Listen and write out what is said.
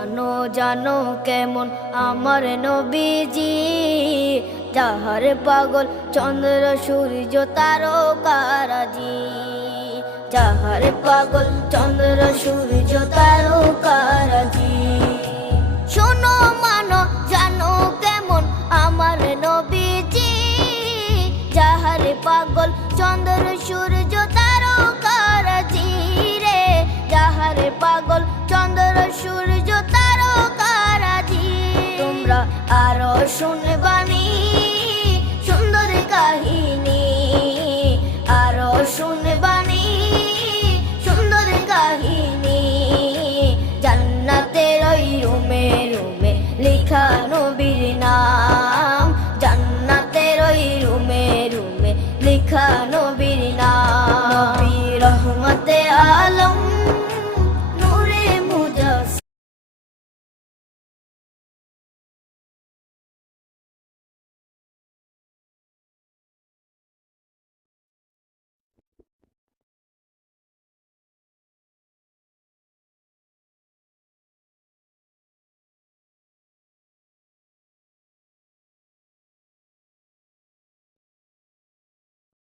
জানো জানো কেমন আমার নবীজি, যাহার পাগল চন্দ্র সূর্য তারকারাজি, যাহার পাগল চন্দ্র সূর্য তারকারাজি। শোনো মানো জানো কেমন আমার নবীজি, যাহার পাগল চন্দ্র সূর্য তারকারাজি রে, যাহার পাগল চন্দ্র সূর্য তারকারাজি। তোমরা আরো শুনে